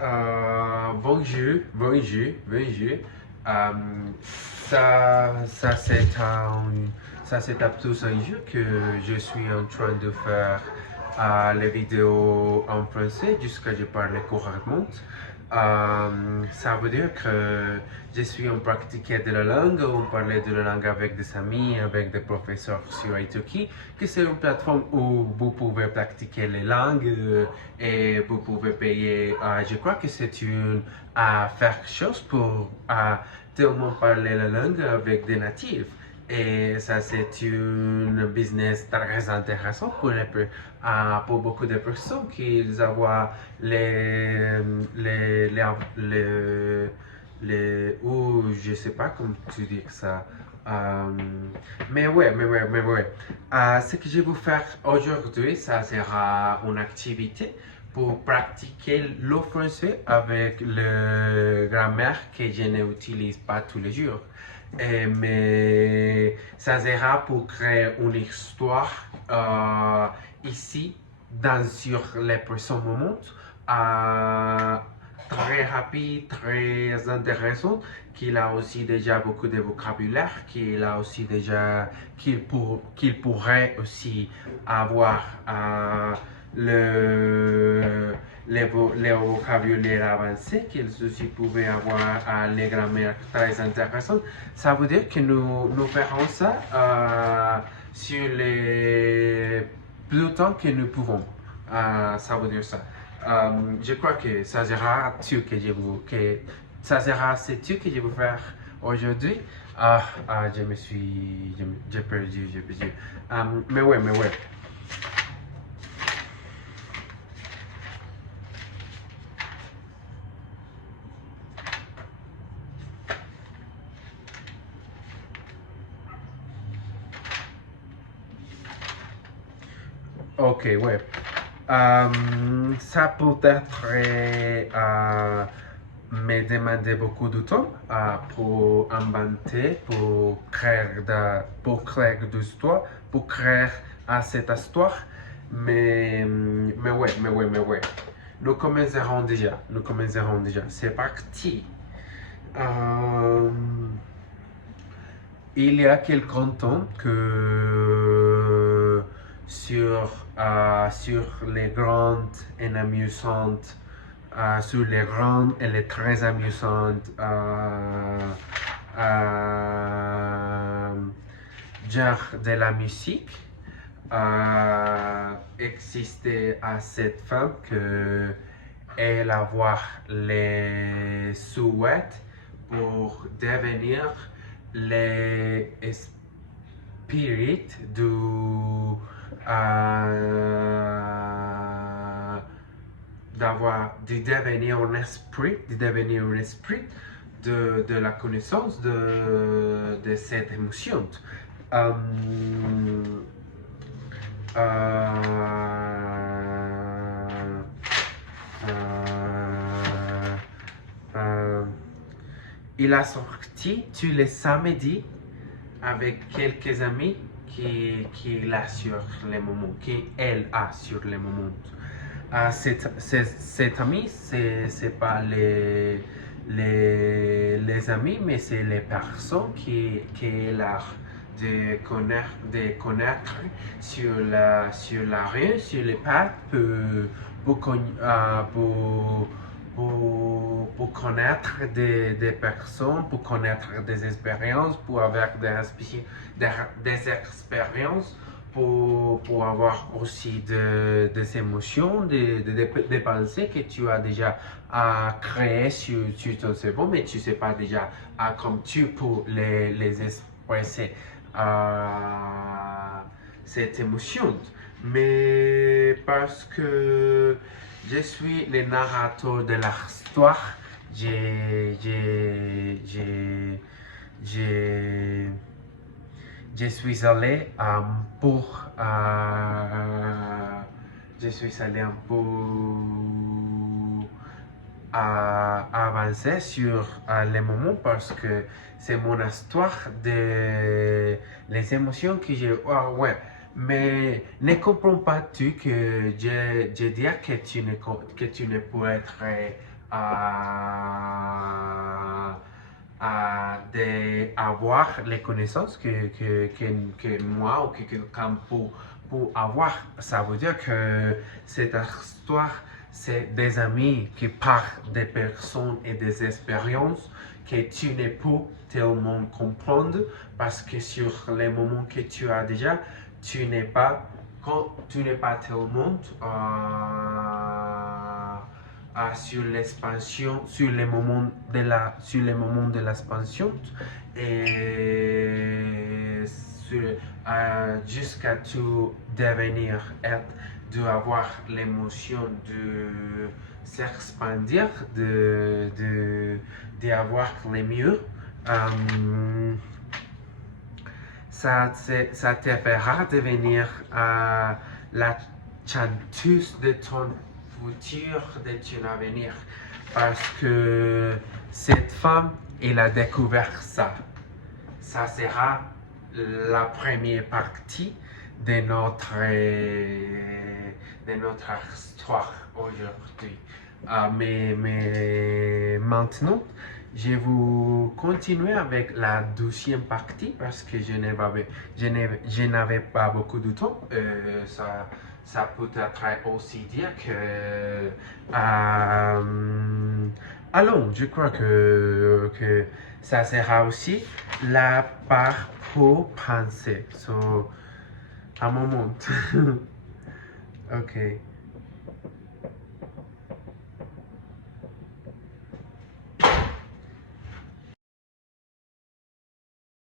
Bonjour. Euh, ça c'est un tout un jeu que je suis en train de faire les vidéos en français jusqu'à je parle couramment. Ça veut dire que je suis en pratiquer de la langue, on parlait de la langue avec des amis, avec des professeurs sur Italki, que c'est une plateforme où vous pouvez pratiquer les langues et vous pouvez payer. Je crois que c'est une faire chose pour tout le monde parler la langue avec des natifs. Et ça, c'est un business très intéressant pour beaucoup de personnes qui avoir les, ou je sais pas comment tu dis ça. Euh, mais ouais. Ce que je vais vous faire aujourd'hui, ça sera une activité pour pratiquer le français avec le grammaire que je n'utilise pas tous les jours. Mais ça sera pour créer une histoire ici, sur les prochains moments, euh, très rapide, très intéressant, qu'il a aussi déjà beaucoup de vocabulaire, qu'il a aussi déjà, qu'il pourrait aussi avoir les vocabulaires avancés, qu'ils aussi pouvaient avoir les grammaires très intéressantes. Ça veut dire que nous ferons ça sur les plus longtemps que nous pouvons. Ça veut dire ça. Je crois que ça sera tout ce que je vais faire aujourd'hui. J'ai perdu. Mais ouais. Ok, ouais. Ça peut être me demander beaucoup de temps pour inventer, de histoire, pour créer cette histoire. Mais ouais. Nous commencerons déjà. C'est parti. Euh, il y a quelques temps que sur les grandes et amusantes, sur les grandes et les très amusantes genres de la musique, existait à cette femme que elle avoir les souhaits pour devenir les spirits de devenir un esprit de la connaissance de cette émotion. Euh, il a sorti tous les samedis avec quelques amis qu'il a sur les moments, qu'elle a sur les moments. Cet ami, c'est pas les amis, mais c'est les personnes qu'elle a de connaître sur la rue, sur les pattes, pour connaître des personnes, pour connaître des expériences, pour avoir des expériences, pour avoir aussi des émotions, des pensées que tu as déjà créées sur ton cerveau, mais tu ne sais pas déjà comme tu peux les expresser cette émotion. Mais parce que je suis le narrateur de l'histoire, je suis allé je suis allé avancer sur les moments parce que c'est mon histoire de les émotions que j'ai. Ouais. Mais ne comprends pas-tu que je dis que tu ne peux être avoir les connaissances que moi ou que quelqu'un pour avoir. Ça veut dire que cette histoire, c'est des amis qui parlent des personnes et des expériences que tu n'es pas tellement comprendre parce que sur les moments que tu as déjà, tu n'es pas tellement sur l'expansion, sur les moments de l'expansion et jusqu'à tout devenir être, d'avoir l'émotion de s'expandir, d'avoir les mieux. Ça te fera devenir la chanteuse de ton futur, de ton avenir. Parce que cette femme, elle a découvert ça. Ça sera la première partie de notre histoire aujourd'hui. Mais maintenant, je vais continuer avec la deuxième partie parce que je n'avais pas beaucoup de temps. Ça peut être aussi dire que allons, je crois que ça sera aussi la part pour penser. So, un moment. Ok.